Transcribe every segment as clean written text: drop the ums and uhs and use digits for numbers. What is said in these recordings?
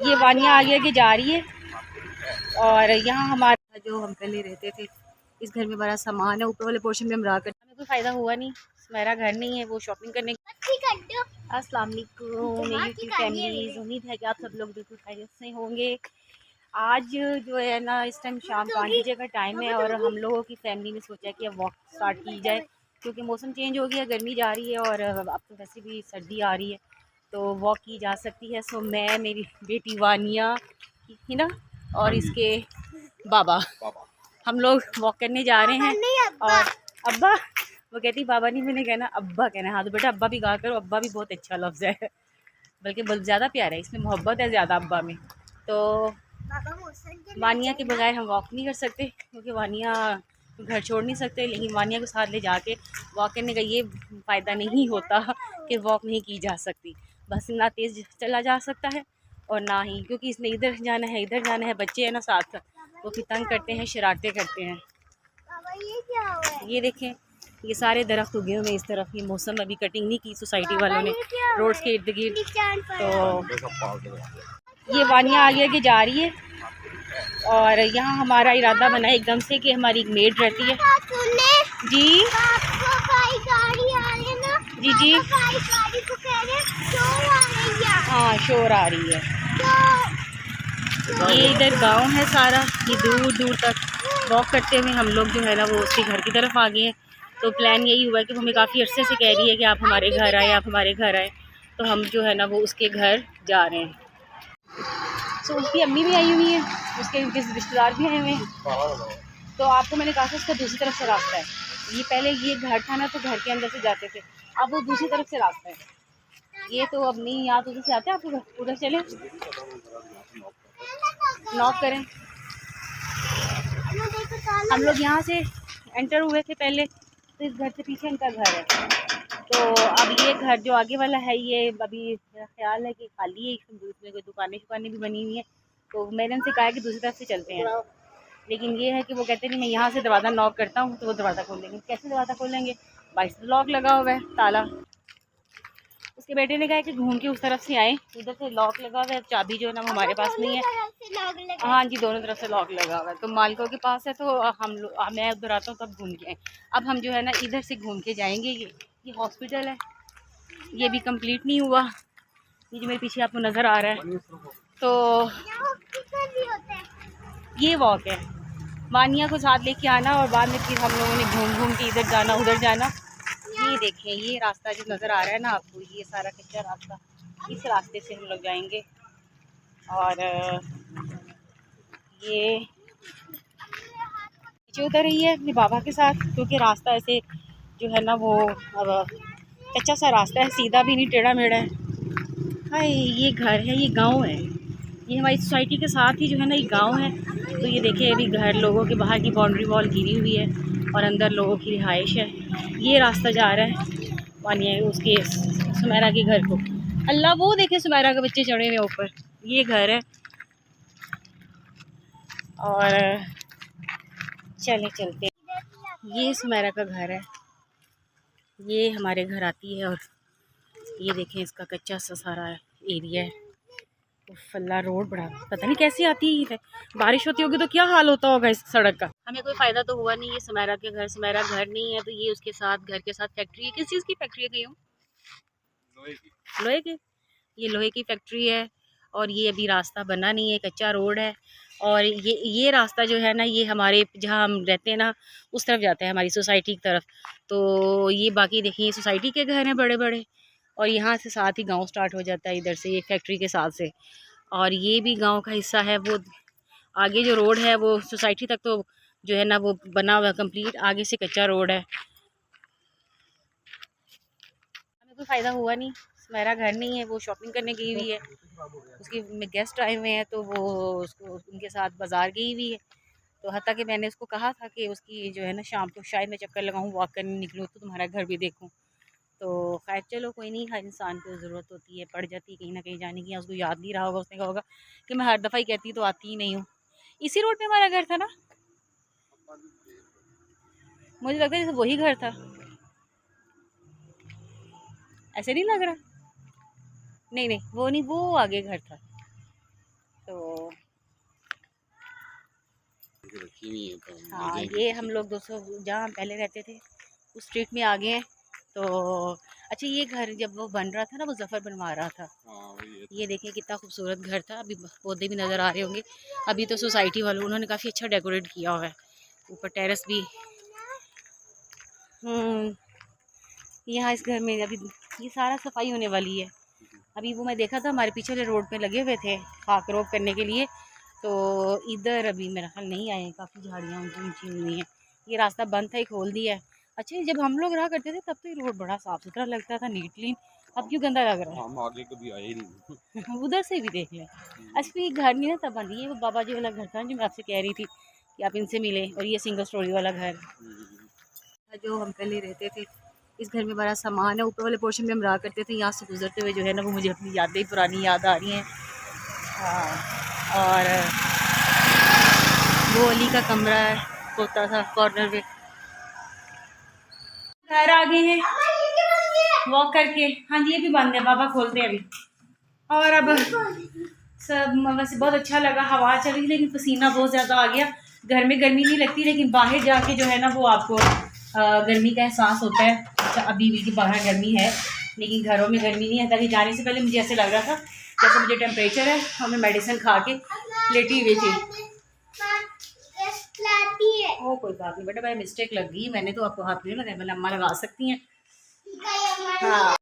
ये वानिया आगे आगे जा रही है। और यहाँ हमारा जो हम पहले रहते थे, इस घर में बड़ा सामान है, ऊपर वाले पोर्शन में हम रहा करते। हमें कोई फ़ायदा हुआ नहीं, मेरा घर नहीं है वो शॉपिंग करने। अस्सलाम वालेकुम मेरी फैमिलीज़, उम्मीद है कि आप सब लोग बिल्कुल खैरियत से होंगे। आज जो है ना, इस टाइम शाम 5 बजे का टाइम है और हम लोगों की फैमिली ने सोचा कि अब वॉक स्टार्ट की जाए, क्योंकि मौसम चेंज हो गया, गर्मी जा रही है और अब तो वैसे भी सर्दी आ रही है, तो वॉक की जा सकती है। सो मैं, मेरी बेटी वानिया है ना, और इसके बाबा, हम लोग वॉक करने जा रहे हैं। और अब्बा, वो कहती बाबा नहीं, मैंने कहना अब्बा कहना। हाँ तो बेटा अब्बा भी गा करो, अब्बा भी बहुत अच्छा लफ्ज़ है, बल्कि बहुत ज़्यादा प्यारा है, इसमें मोहब्बत है ज़्यादा अब्बा में। तो वानिया के बगैर हम वॉक नहीं कर सकते, क्योंकि वानिया घर छोड़ नहीं सकते, लेकिन वानिया को साथ ले जाके वॉक करने का ये फ़ायदा नहीं होता कि वॉक नहीं की जा सकती। बस ना तेज़ चला जा सकता है और ना ही, क्योंकि इसने इधर जाना है इधर जाना है, बच्चे हैं ना साथ, वो फिर तंग करते हैं, शरारतें करते हैं। ये क्या हुआ है? ये देखें, ये सारे दरख्त उगे हुए हैं इस तरफ। ये मौसम अभी कटिंग नहीं की सोसाइटी वालों ने रोड्स के इर्द गिर्द, तो ये वानिया आगे आगे जा रही है। और यहाँ हमारा इरादा बना है एकदम से कि हमारी एक मेड रहती है जी जी जी, हाँ शोर आ रही है। ये इधर गांव है सारा, ये दूर दूर तक वॉक करते हुए हम लोग जो है ना वो उसके घर की तरफ आ गए हैं। तो प्लान यही हुआ कि वो हमें काफ़ी अर्से से कह रही है कि आप हमारे घर आए, आप हमारे घर आए, तो हम जो है ना वो उसके घर जा रहे हैं। तो उसकी अम्मी भी आई हुई है, उसके रिश्तेदार भी आए हुए हैं। तो आपको मैंने कहा था उसका दूसरी तरफ से रास्ता है। ये पहले ये घर था ना, तो घर के अंदर से जाते थे, अब वो दूसरी तरफ से रास्ता है। ये तो अब नहीं, यहाँ तो उधर से आते हैं, आप उधर चले नॉक करें। हम लोग यहाँ से एंटर हुए थे पहले, तो इस घर से पीछे इनका घर है। तो अब ये घर जो आगे वाला है, ये अभी मेरा ख्याल है कि खाली है, इसमें कोई दुकानें भी बनी हुई हैं। तो मैंने उनसे कहा कि दूसरी तरफ से चलते हैं, लेकिन ये है कि वो कहते नहीं मैं यहाँ से दरवाज़ा नॉक करता हूँ, तो वो दरवाज़ा खोल देंगे। कैसे दरवाज़ा खोलेंगे, बाइक से लॉक लगा हुआ है, ताला। उसके बेटे ने कहा कि घूम के उस तरफ से आए, उधर से लॉक लगा हुआ है, चाबी जो है ना हमारे पास नहीं है। हाँ जी, दोनों तरफ से लॉक लगा हुआ है, तो मालिकों के पास है, तो हम लोग, मैं उधर आता हूँ तब घूम के आए। अब हम जो है ना इधर से घूम के जाएंगे। ये हॉस्पिटल है, ये भी कंप्लीट नहीं हुआ, ये जो मेरे पीछे आपको नज़र आ रहा है। तो ये वॉक है, वानिया को साथ लेके आना और बाद में फिर हम लोगों ने घूम घूम के इधर जाना उधर जाना। ये देखें, ये रास्ता जो नज़र आ रहा है ना आपको, ये सारा कच्चा रास्ता, इस रास्ते से हम लोग जाएंगे। और ये नीचे उतर रही है अपने बाबा के साथ, क्योंकि रास्ता ऐसे जो है ना वो अब कच्चा सा रास्ता है, सीधा भी नहीं, टेढ़ा मेढ़ा है। हाँ, ये घर है, ये गांव है, ये हमारी सोसाइटी के साथ ही जो है ना ये गांव है। तो ये देखिए, अभी घर लोगों के बाहर की बाउंड्री वॉल गिरी हुई है और अंदर लोगों की रिहाइश है। ये रास्ता जा रहा है वानिया उसके सुमेरा के घर को। अल्लाह, वो देखे सुमेरा के बच्चे चढ़े हुए ऊपर, ये घर है। और चले चलते, ये सुमेरा का घर है, ये हमारे घर आती है। और ये देखें, इसका कच्चा सा सारा एरिया है। फल्ला रोड बड़ा, पता नहीं कैसी आती है, बारिश होती होगी तो क्या हाल होता होगा इस सड़क का। हमें कोई फ़ायदा तो हुआ नहीं। ये सुमेरा के घर, सुमेरा घर नहीं है, तो ये उसके साथ, घर के साथ फैक्ट्री है। किस चीज़ की फैक्ट्री है कहीं? लोहे की, ये लोहे की फैक्ट्री है। और ये अभी रास्ता बना नहीं है, कच्चा रोड है। और ये रास्ता जो है ना, ये हमारे जहाँ हम रहते हैं ना उस तरफ जाता है, हमारी सोसाइटी की तरफ। तो ये बाकी देखिए सोसाइटी के घर हैं बड़े बड़े, और यहाँ से साथ ही गांव स्टार्ट हो जाता है इधर से, ये फैक्ट्री के साथ से। और ये भी गांव का हिस्सा है। वो आगे जो रोड है वो सोसाइटी तक तो जो है ना वो बना हुआ कंप्लीट, आगे से कच्चा रोड है। हमें कोई फ़ायदा हुआ नहीं, मेरा घर नहीं है, वो शॉपिंग करने गई हुई है, उसकी गेस्ट आए हुए हैं, तो वो उसको उनके साथ बाज़ार गई हुई है। तो हत्ता कि मैंने उसको कहा था कि उसकी जो है ना शाम को शायद मैं चक्कर लगाऊं, वॉक करने निकलूँ, तो तुम्हारा घर भी देखूं। तो खैर चलो कोई नहीं, हर इंसान को ज़रूरत होती है, पड़ जाती है कहीं ना कहीं जाने की। या उसको याद नहीं रहा होगा, उसने कहा होगा कि मैं हर दफ़ा ही कहती तो आती ही नहीं हूँ। इसी रोड पे हमारा घर था ना, मुझे लगता है जैसे वही घर था, ऐसे नहीं लग रहा। नहीं नहीं, वो नहीं, वो आगे घर था। देखी नहीं है तो हाँ, ये हम लोग 200 जहाँ हम पहले रहते थे उस स्ट्रीट में आ गए हैं। तो अच्छा, ये घर जब वो बन रहा था ना, वो जफ़र बनवा रहा था। हाँ वही है। ये देखिए कितना खूबसूरत घर था। अभी पौधे भी नज़र आ रहे होंगे। अभी तो सोसाइटी वालों उन्होंने काफ़ी अच्छा डेकोरेट किया हुआ है। ऊपर टेरेस भी। यहाँ इस घर में अभी ये सारा सफाई होने वाली है। अभी वो मैं देखा था हमारे पीछे वाले रोड पे लगे हुए थे खाक रोक करने के लिए। तो इधर अभी मेरा ख्याल नहीं आए हैं, काफ़ी झाड़ियाँ ऊँची ऊँची हुई हैं। ये रास्ता बंद था, ही खोल दिया है। अच्छा, जब हम लोग रहा करते थे तब तो ये रोड बड़ा साफ़ सुथरा लगता था, नीट क्लीन। अब क्यों गंदा लग रहा हम आगे कभी आए ही नहीं। है? उधर से भी देख लें। अच्छा, ये घर नहीं ना तब बन रही है, वो बाबा जी वाला घर था जो मैं आपसे कह रही थी कि आप इनसे मिलें। और ये सिंगल स्टोरी वाला घर जो हम पहले रहते थे। इस घर में बड़ा सामान है। ऊपर वाले पोर्शन में हम रहा करते थे। यहाँ से गुजरते हुए जो है ना, वो मुझे अपनी यादें पुरानी याद आ रही हैं। हाँ, और वो अली का कमरा होता था कॉर्नर में। घर आ गए हैं वॉक करके। हाँ जी, ये भी बंद है, बाबा खोलते हैं अभी। और अब सब वैसे बहुत अच्छा लगा, हवा चल रही, लेकिन पसीना बहुत ज़्यादा आ गया। घर में गर्मी नहीं लगती, लेकिन बाहर जाके जो है ना वो आपको गर्मी का एहसास होता है। अच्छा, अभी भी बाहर गर्मी है, लेकिन घरों में गर्मी नहीं है। ताकि जाने से पहले मुझे ऐसे लग रहा था जैसे मुझे टेम्परेचर है और मैं मेडिसिन खा के लेटी हुई थी। ओ कोई बात नहीं बेटा, भाई मिस्टेक लग गई, मैंने तो आपको हाथ नहीं लगाया, मैंने अम्मा लगा सकती हैं। हाँ,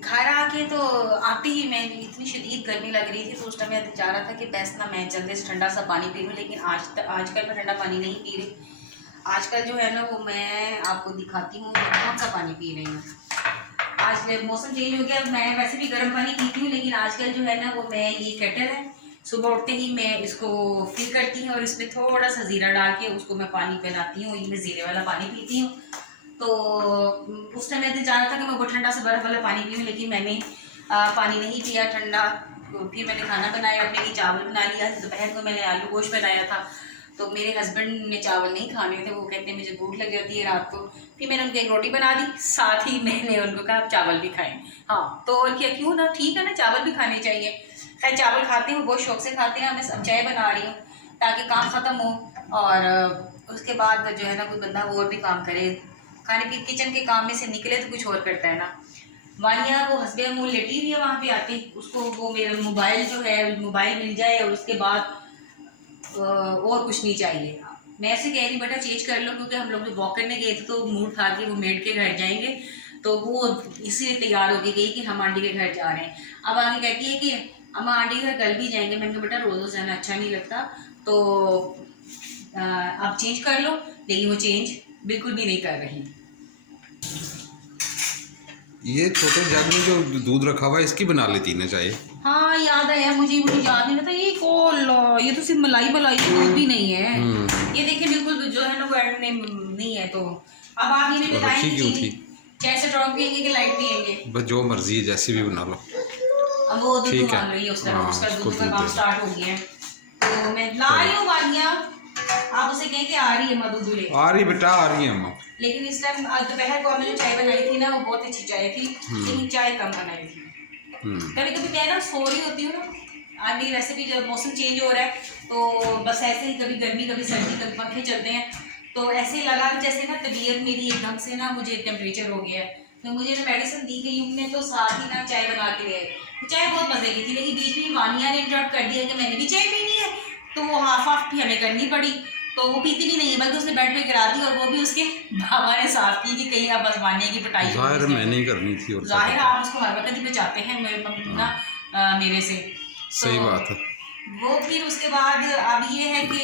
घर आके तो आते ही मैं इतनी शदीद गर्मी लग रही थी, तो उस टाइम मैं चाह रहा था कि बेस्ट ना मैं जल्दी से ठंडा सा पानी पी लूँ। लेकिन आजकल मैं ठंडा पानी नहीं पी रही। आजकल जो है ना वो मैं आपको दिखाती हूँ कौन सा पानी पी रही हूँ। आज मौसम चेंज हो गया, मैं वैसे भी गर्म पानी पीती हूँ, लेकिन आजकल जो है ना वो मैं ये केटल है, सुबह उठते ही मैं इसको फिल करती हूँ और इसमें थोड़ा सा ज़ीरा डाल के उसको मैं पानी बनाती हूँ। ये मैं ज़ीरे वाला पानी पीती हूँ। तो उस टाइम मैंने जाना था कि मैं वो ठंडा से बर्फ़ वाला पानी पीऊँ, लेकिन मैंने पानी नहीं पिया ठंडा। तो फिर मैंने खाना बनाया, अपने लिए चावल बना लिया। दोपहर को मैंने आलू गोश्त बनाया था। तो मेरे हस्बैंड ने चावल नहीं खाने थे, वो कहते हैं मुझे भूख लग जाती है रात को। फिर मैंने उनको एक रोटी बना दी, साथ ही मैंने उनको कहा आप चावल भी खाएं। हाँ, तो और क्या, क्यों ना, ठीक है ना, चावल भी खाने चाहिए। खैर चावल खाते हैं, बहुत शौक से खाते हैं। मैं सब चाय बना रही हूँ ताकि काम ख़त्म हो और उसके बाद जो है ना कोई बंदा और भी काम करे। खाने की किचन के काम में से निकले तो कुछ और करता है ना। वानिया वो हंसबे मुँह लेटी हुई है वहाँ पे आती, उसको वो मेरा मोबाइल जो है मोबाइल मिल जाए और उसके बाद और कुछ नहीं चाहिए। मैं ऐसे कह रही बेटा चेंज कर लो, क्योंकि हम लोग जो वॉक करने गए थे तो मूड था कि वो मेड के घर जाएंगे, तो वो इसीलिए तैयार होके गई कि हम आंटी के घर जा रहे हैं। अब आगे कहती है कि अम्मा आंटी के घर कल भी जाएंगे। मैंने कहा बेटा रोज़ रोज़ जाना अच्छा नहीं लगता, तो आप चेंज कर लो। लेकिन वो चेंज बिल्कुल भी नहीं कर रही। ये छोटे जग में जो दूध रखा हुआ है इसकी बना लेती ना चाय। हाँ याद आया मुझे, याद नहीं था। ये ये तो सिर्फ मलाई दूध भी नहीं है। ये देखिए बिल्कुल जो है ना वो एंड में नहीं है। तो अब आप ये बताएंगे क्यों थी? चाय से स्ट्रॉन्ग पियेंगे कि लाइट पियेंगे? बस जो मर्जी है, जैसी भी बना लो। अब वो दूध ठीक है। मांग रही है, उसका दूध का दूध काम स्टार्ट हो गया है, तो मैं ला रही हूँ वानिया। आप उसे कहें कि आ रही है मधु दूल्हे। आ रही बेटा, आ रही है अम्मा। लेकिन इस टाइम दोपहर को हमने जो चाय बनाई थी ना वो बहुत अच्छी चाय थी, लेकिन चाय कम बनाई थी। कभी कभी मैं ना सो रही होती हूँ ना, अभी वैसे भी जब मौसम चेंज हो रहा है तो बस ऐसे ही कभी गर्मी कभी सर्दी कभी पंखे चलते हैं, तो ऐसे ही लगा जैसे ना तबीयत मेरी एकदम से ना मुझे टेम्परेचर हो गया है। तो मुझे ना मेडिसिन दी गई उनने, तो साथ ही ना चाय बना के ले आए। चाय बहुत मजे की थी, लेकिन बीच में वानिया ने इंटरप्ट कर दिया कि मैंने भी चाय पीनी है, तो वो हाफ हाफ भी हमें करनी पड़ी। तो वो पीती भी नहीं है, बल्कि उसने बेड पे गिरा दी, और वो भी उसके बाबा ने साफ की कि कहीं आप बस वानिया की पिटाई जाहिर मैंने करनी थी, और जाहिर आप उसको हर वक्त ही बचाते हैं मेरे से। सही तो बात है। वो फिर उसके बाद अब ये है कि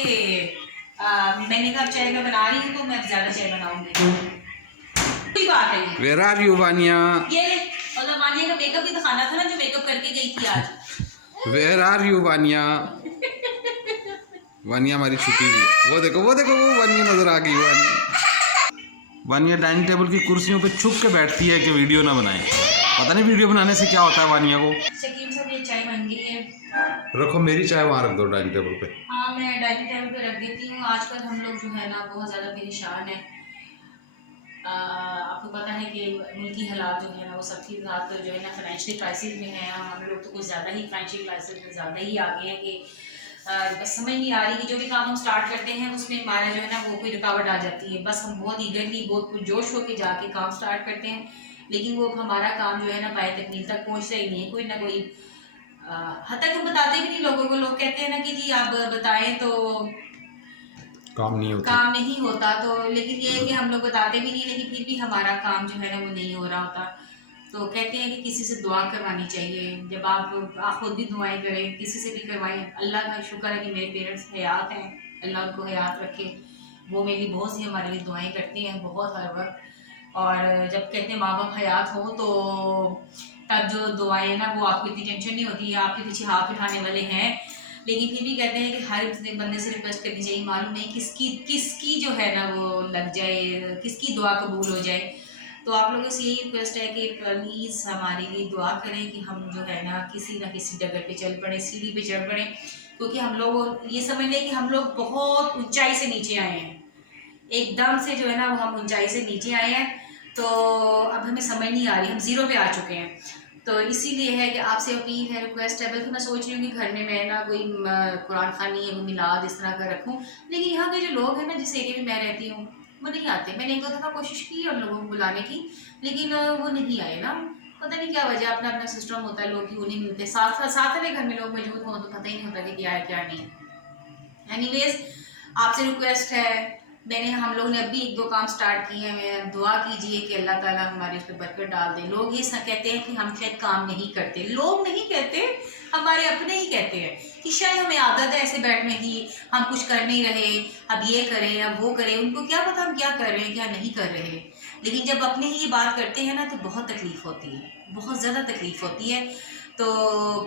मैंने कहा चाय मैं बना रही हूँ तो मैं ज़्यादा चाय बनाऊंगी। कोई बात है। Where are you, Vaniya? ये मतलब वानिया का मेकअप भी दिखाना था ना, जो मेकअप करके गई थी आज। Where are you, Vaniya? Vaniya हमारी छुपी हुई है। वो देखो वो वानिया नजर आ गई। वानिया डाइनिंग टेबल की कुर्सियों पे छुप के बैठती है कि वीडियो ना बनाए। पता नहीं वीडियो बनाने से क्या होता है वानिया को। शकील साहब ये चाय बन गई है। रखो, मेरी चाय वहाँ रख दो डाइनिंग टेबल पे। हाँ मैं डाइनिंग टेबल पे रख देती हूँ। आजकल हम लोग जो है ना बहुत ज़्यादा परेशान है। आपको पता है कि मुल्की हालात जो है ना वो सबके साथ जो है ना फाइनेंशियल क्राइसिस में है। हम लोग तो कुछ ज़्यादा ही फाइनेंशियल क्राइसिस में ज़्यादा ही आ गए हैं कि बस समझ नहीं आ रही कि जो भी काम हम स्टार्ट करते हैं उसमें हमारा जो है ना वो कोई रुकावट आ जाती है। बस हम बहुत ईगरली बहुत जोश होकर जाके काम स्टार्ट करते हैं, लेकिन वो हमारा काम जो है ना पाए तकमील तक पहुँचता ही नहीं है। कोई ना कोई हद तक हम बताते भी नहीं लोगों को। लोग कहते हैं ना कि जी आप बताएं तो काम नहीं होता, तो लेकिन ये है कि हम लोग बताते भी नहीं, लेकिन फिर भी हमारा काम जो है ना वो नहीं हो रहा होता। तो कहते हैं कि किसी से दुआ करवानी चाहिए। जब आप खुद भी दुआएं करें, किसी से भी करवाएं। अल्लाह का शुक्र है कि मेरे पेरेंट्स हयात हैं, अल्लाह उनको हयात रखे। वो मेरी बहुत सी हमारे लिए दुआएं करती हैं बहुत हर वक्त। और जब कहते हैं माँ बाप हयात हो तो तब जो दुआएं ना वो आपको इतनी टेंशन नहीं होती है, आपके पीछे हाथ उठाने वाले हैं। लेकिन फिर भी कहते हैं कि हर बंदे से रिक्वेस्ट करनी चाहिए, मालूम नहीं किसकी जो है ना वो लग जाए, किसकी दुआ कबूल हो जाए। तो आप लोगों से यही रिक्वेस्ट है कि प्लीज़ हमारे लिए दुआ करें कि हम जो है ना किसी डगर पे चल पड़े, सीढ़ी पे चढ़ पड़े। क्योंकि हम लोग ये समझ लें कि हम लोग बहुत ऊंचाई से नीचे आए हैं, एकदम से जो है ना वो हम ऊंचाई से नीचे आए हैं। तो अब हमें समझ नहीं आ रही, हम ज़ीरो पे आ चुके हैं। तो इसीलिए है कि आपसे अपील है, रिक्वेस्ट है। बल्कि मैं सोच रही हूँ कि घर में मैं ना कोई कुरान खानी है, वो मिलाद इस तरह का रखूँ। लेकिन यहाँ के जो लोग हैं ना, जिस एरिया में मैं रहती हूँ, वो नहीं आते। मैंने एक दो दफ़ा कोशिश की है उन लोगों को बुलाने की, लेकिन वो नहीं आए ना। पता नहीं क्या वजह, अपना अपना सिस्टम होता है, लोग क्यों नहीं मिलते। साथ साथ वाले घर में लोग मौजूद हों तो पता ही नहीं होता कि क्या है क्या नहीं। एनीवेज, आपसे रिक्वेस्ट है, हम लोग ने अभी एक दो काम स्टार्ट किए हैं। दुआ कीजिए कि अल्लाह ताला हमारे उस पर बरकत डाल दे। लोग ये कहते हैं कि हम शायद काम नहीं करते। लोग नहीं कहते, हमारे अपने ही कहते हैं कि शायद हमें आदत है ऐसे बैठने की, हम कुछ कर नहीं रहे, अब ये करें अब वो करें। उनको क्या पता हम क्या कर रहे हैं क्या नहीं कर रहे। लेकिन जब अपने ही ये बात करते हैं ना तो बहुत तकलीफ होती है, बहुत ज़्यादा तकलीफ होती है। तो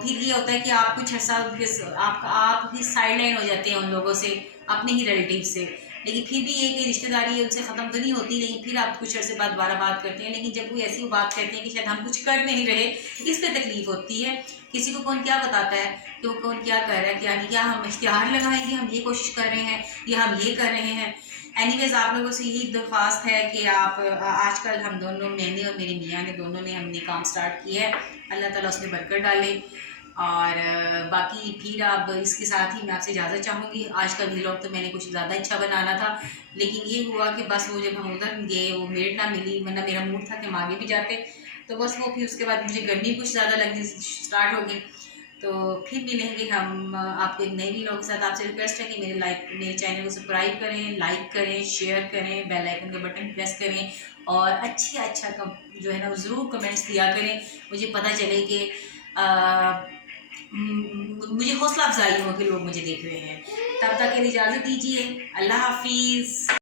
फिर ये होता है कि आप कुछ अर्सा आप भी साइड लाइन हो जाते हैं उन लोगों से, अपने ही रिलेटिव से। लेकिन फिर भी ये कि रिश्तेदारी है उनसे ख़त्म तो नहीं होती, लेकिन फिर आप कुछ अर्से बाद दोबारा बात करते हैं। लेकिन जब कोई ऐसी बात करते हैं कि शायद हम कुछ कर नहीं रहे, इस पर तकलीफ होती है। किसी को कौन क्या बताता है कि वो कौन क्या कर रहा है क्या नहीं, क्या हम इश्तिहार लगाएं कि हम ये कोशिश कर रहे हैं या हम ये कर रहे हैं। एनीवेज, आप लोगों से यही दरख्वास्त है कि आप आजकल हम दोनों, मैंने और मेरे मियाँ ने, दोनों ने हमने काम स्टार्ट किया है। अल्लाह ताला उसमें बरकत डाले। और बाकी फिर अब इसके साथ ही मैं आपसे इजाज़त चाहूँगी। आज का व्लॉग तो मैंने कुछ ज़्यादा अच्छा बनाना था, लेकिन ये हुआ कि बस वो जब हम उधर गए वो मेड ना मिली, वरना मेरा मूड था कि हम आगे भी जाते। तो बस वो फिर उसके बाद मुझे गर्मी कुछ ज़्यादा लगनी स्टार्ट हो गई। तो फिर मिलेंगे हम आपको एक नए व्लॉग के साथ। आपसे रिक्वेस्ट है कि मेरे चैनल को सब्सक्राइब करें, लाइक करें, शेयर करें, बेल आइकन का बटन प्रेस करें और अच्छा जो है ना वो ज़रूर कमेंट्स दिया करें। मुझे पता चले कि मुझे हौसला अफजाई हो कि लोग मुझे देख रहे हैं। तब तक के लिए इजाज़त दीजिए। अल्लाह हाफिज़।